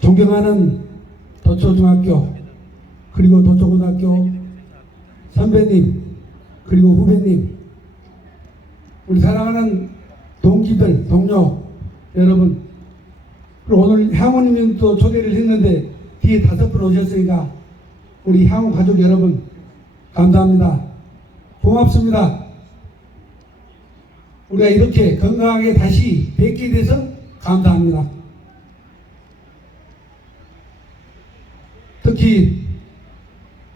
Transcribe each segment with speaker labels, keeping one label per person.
Speaker 1: 존경하는 도초중학교 그리고 도초고등학교 선배님 그리고 후배님 우리 사랑하는 동기들 동료 여러분 그리고 오늘 향우님은 또 초대를 했는데 뒤에 다섯 분 오셨으니까 우리 향우 가족 여러분 감사합니다. 고맙습니다. 우리가 이렇게 건강하게 다시 뵙게 돼서 감사합니다 특히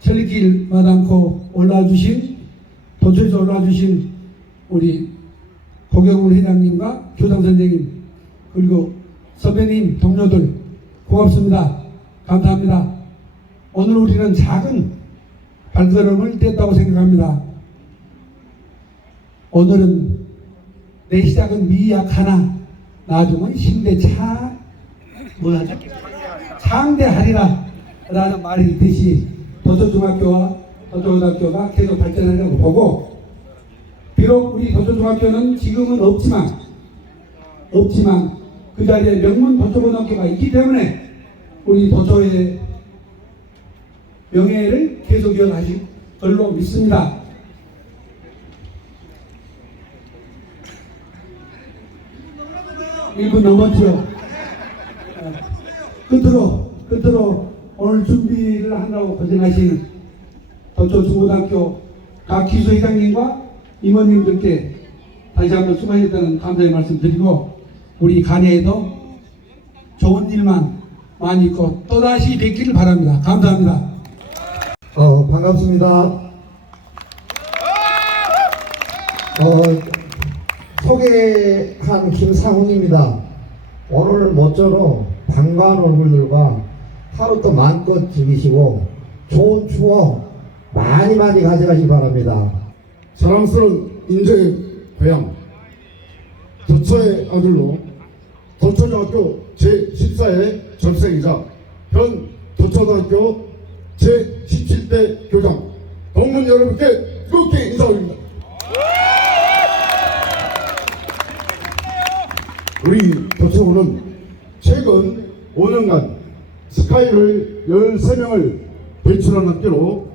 Speaker 1: 철길 마당코 올라주신 도처에서 올라주신 우리 고경훈 회장님과 교장 선생님 그리고 선배님 동료들 고맙습니다. 감사합니다. 오늘 우리는 작은 발걸음을 뗐다고 생각합니다. 오늘은 내 시작은 미약 하나 나중은 신대 차 뭐하죠? 창대하리라 라는 말이 있듯이 도서중학교와 도서고등학교가 계속 발전하려고 보고 비록 우리 도서중학교는 지금은 없지만 없지만 그 자리에 명문 도서고등학교가 있기 때문에 우리 도서의 명예를 계속 이어가실 걸로 믿습니다. 일분 넘었죠. 어, 끝으로 끝으로 오늘 준비를 하느라고 고생하시는 도초 중고등학교 각 기수 회장님과 임원님들께 다시 한번 수고하셨다는 감사의 말씀 드리고 우리 간여에도 좋은 일만 많이 있고 또다시 뵙기를 바랍니다. 감사합니다.
Speaker 2: 어, 반갑습니다. 어, 소개한 김상훈입니다. 오늘 모쪼록 반가운 얼굴들과 하루 또 마음껏 즐기시고 좋은 추억 많이 많이 가져가시기 바랍니다.
Speaker 3: 자랑스러운 인재의 고향 도처의 아들로 도초중학교 제14회 접생이자 현 도초등학교 제17대 교장 동문 여러분께 뜨겁게 인사드립니다. 우리 도초구는 최근 5년간 스카이를 13명을 배출한 학교로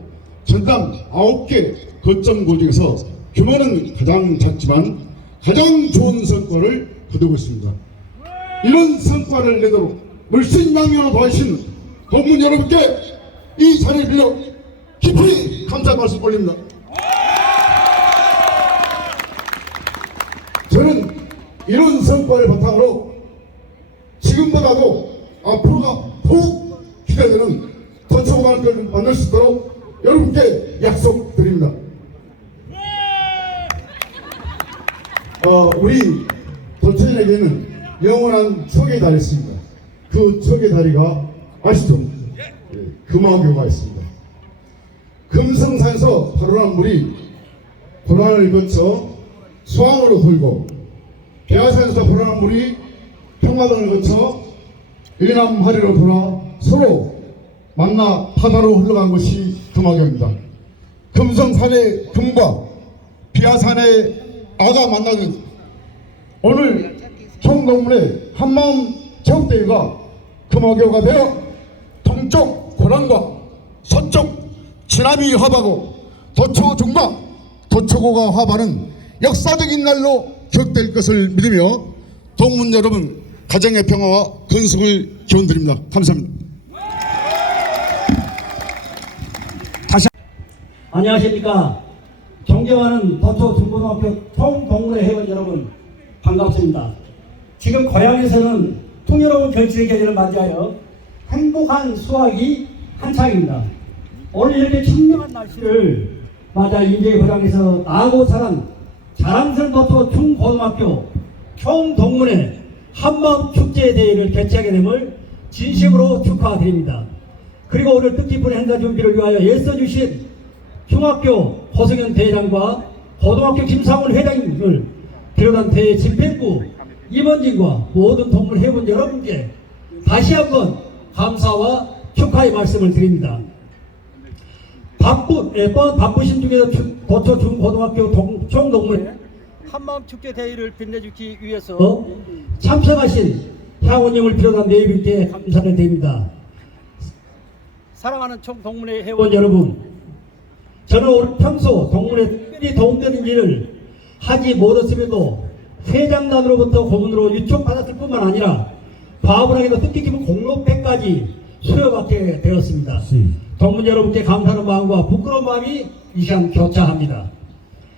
Speaker 3: 전당 9개 거점 고 중에서 규모는 가장 작지만 가장 좋은 성과를 거두고 있습니다. 이런 성과를 내도록 물신양면으로 도와주신 동문 여러분께 이 자리를 빌려 깊이 감사 말씀 올립니다. 저는 이런 성과를 바탕으로 지금보다도 앞으로가 더욱 기대되는 도초고등학교를 만들 수 있도록 여러분께 약속드립니다. 어, 우리 도초인에게는 영원한 추억의 달이 있습니다. 그 추억의 다리가 아시죠? 예, 금화교가 있습니다. 금성산에서 발원한 물이 고난을 거쳐 수항으로 돌고 계화산에서 발원한 물이 평화동을 거쳐 일남하리로 돌아 서로 만나 바다로 흘러간 것이 금화교입니다. 금성산의 금과 비아산의 아가 만나는 오늘 총동문의 한마음 체육대회가 금화교가 되어 동쪽 고랑과 서쪽 지남이 화바고 도초 중과 도초고가 화바는 역사적인 날로 기억될 것을 믿으며 동문 여러분 가정의 평화와 건승을 기원드립니다. 감사합니다.
Speaker 4: 안녕하십니까. 존경하는 도초 중고등학교 총동문회 회원 여러분 반갑습니다. 지금 고향에서는 풍요로운 결실의 계절을 맞이하여 행복한 수확이 한창입니다. 오늘 이렇게 청명한 날씨를 맞아 인제의 고장에서 나고 자란 도초 중고등학교 총동문회 한마음 축제 대회를 개최하게 됨을 진심으로 축하드립니다. 그리고 오늘 뜻깊은 행사 준비를 위하여 애써 주신 중학교 허승현 대장과 고등학교 김상훈 회장님을 비롯한 대회 집행부 임원진과 모든 동문 회원 여러분께 다시 한번 감사와 축하의 말씀을 드립니다. 바쁘, 예, 뻔 바쁘신 중에도 주- 도초 중고등학교 동, 총동문회 한마음 축제 대회를 빛내주기 위해서 참석하신 향원님을 비롯한 네 분께 감사를 드립니다. 사랑하는 총동문회 회원 여러분, 저는 올 평소 동문회 특별히 도움되는 일을 하지 못했음에도 회장단으로부터 고문으로 유촉받았을 뿐만 아니라 과분하게도 뜻깊은 공로패까지 수여받게 되었습니다. 동문 여러분께 감사하는 마음과 부끄러운 마음이 이 시간 교차합니다.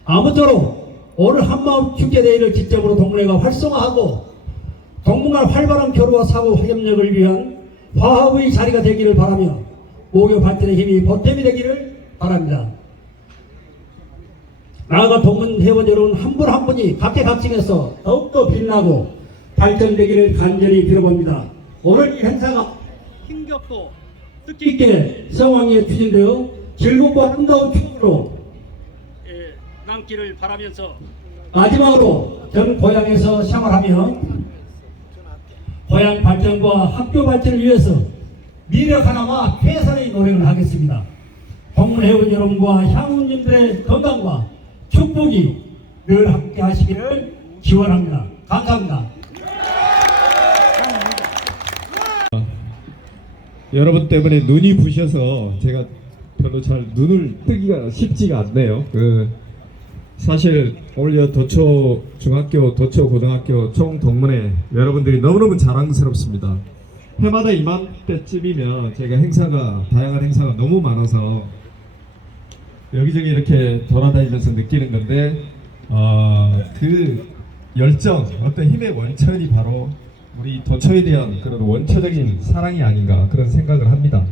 Speaker 4: 아무쪼록 오늘 한마음 축제대회를 기점으로 동문회가 활성화하고 동문간 활발한 교류와 사고 협력을 위한 화합의 자리가 되기를 바라며 모교 발전의 힘이 보탬이 되기를 바랍니다. 나아가 동문 회원 여러분 한 분 한 분이 각계각층에서 더욱더 빛나고 발전되기를 간절히 빌어봅니다. 오늘 이 행사가 힘겹고 뜻깊게 성황리에 추진되어 즐겁고 아름다운 추억으로 예, 남기를 바라면서 마지막으로 전 고향에서 생활하며 고향 발전과 학교 발전을 위해서 미력 하나와 최선의 노력을 하겠습니다. 동문회원 여러분과 향후님들의 건강과 축복이 늘 함께 하시기를 기원합니다. 감사합니다.
Speaker 5: 여러분 때문에 눈이 부셔서 제가 별로 잘 눈을 뜨기가 쉽지가 않네요. 그 사실 오늘 도초 중학교, 도초 고등학교 총 동문회 여러분들이 너무너무 자랑스럽습니다. 해마다 이맘때쯤이면 제가 행사가 다양한 행사가 너무 많아서 여기저기 이렇게 돌아다니면서 느끼는 건데 어, 그 열정, 어떤 힘의 원천이 바로 우리 도처에 대한 그런 원초적인 사랑이 아닌가 그런 생각을 합니다.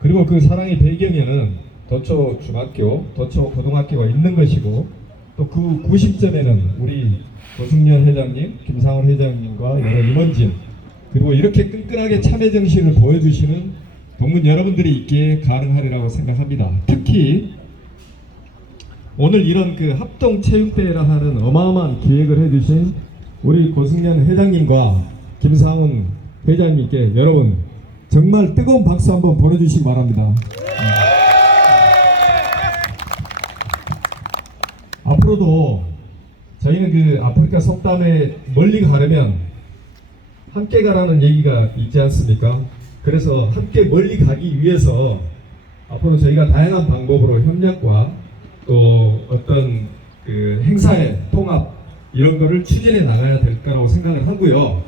Speaker 5: 그리고 그 사랑의 배경에는 도초 중학교, 도초 고등학교가 있는 것이고 또 그 90점에는 우리 고승년 회장님, 김상원 회장님과 여러 임원진 그리고 이렇게 끈끈하게 참여 정신을 보여주시는 동문 여러분들이 있기에 가능하리라고 생각합니다. 특히 오늘 이런 그 합동 체육대회라 하는 어마어마한 기획을 해주신 우리 고승년 회장님과 김상훈 회장님께 여러분 정말 뜨거운 박수 한번 보내주시기 바랍니다. 앞으로도 저희는 그 아프리카 속담에 멀리 가려면 함께 가라는 얘기가 있지 않습니까? 그래서 함께 멀리 가기 위해서 앞으로 저희가 다양한 방법으로 협력과 또 어떤 그 행사의 통합 이런 거를 추진해 나가야 될 거라고 생각을 하고요.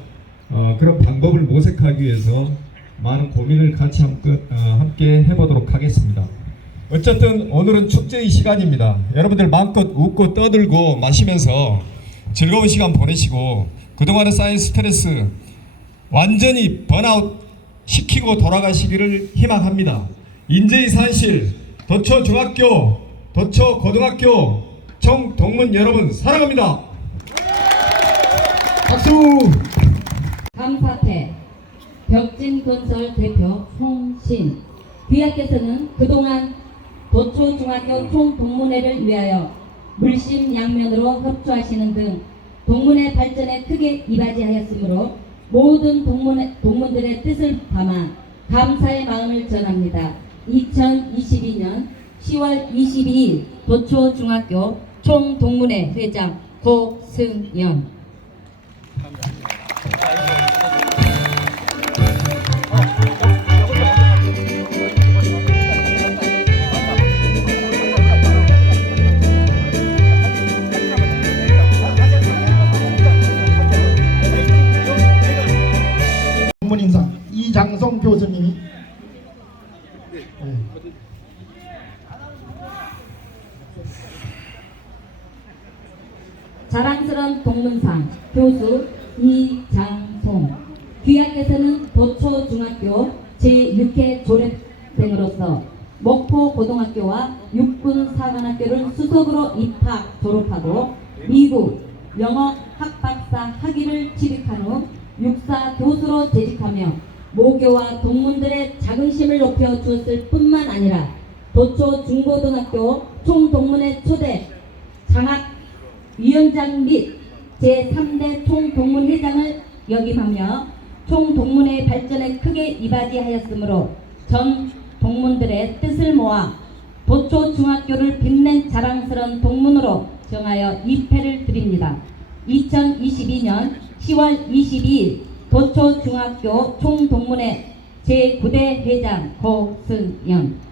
Speaker 5: 어, 그런 방법을 모색하기 위해서 많은 고민을 같이 함께, 어, 함께 해보도록 하겠습니다. 어쨌든 오늘은 축제의 시간입니다. 여러분들 마음껏 웃고 떠들고 마시면서 즐거운 시간 보내시고 그동안에 쌓인 스트레스 완전히 번아웃 시키고 돌아가시기를 희망합니다. 인제의 산실 도초 중학교, 도초 고등학교 총 동문 여러분 사랑합니다.
Speaker 3: 박수!
Speaker 6: 감사패 벽진건설 대표 송신 귀하께서는 그동안 도초중학교 총동문회를 위하여 물심양면으로 협조하시는 등 동문회 발전에 크게 이바지하였으므로 모든 동문, 동문들의 뜻을 담아 감사의 마음을 전합니다. 2022년 10월 22일 도초중학교 총동문회 회장 고승연 자랑스러운 동문상 교수 이장송. 귀하께서는 도초중학교 제6회 졸업생으로서 목포 고등학교와 육군 사관학교를 수석으로 입학 졸업하고 미국 영어 학박사 학위를 취득한 후 육사 교수로 재직하며 모교와 동문들의 자긍심을 높여 주었을 뿐만 아니라 도초 중고등학교 총동문회 초대 장학 위원장 및 제3대 총동문회장을 역임하며 총동문회 발전에 크게 이바지하였으므로 전 동문들의 뜻을 모아 도초 중학교를 빛낸 자랑스러운 동문으로 정하여 입회를 드립니다. 2022년 10월 22일 도초중학교 총동문회 제9대 회장 고승연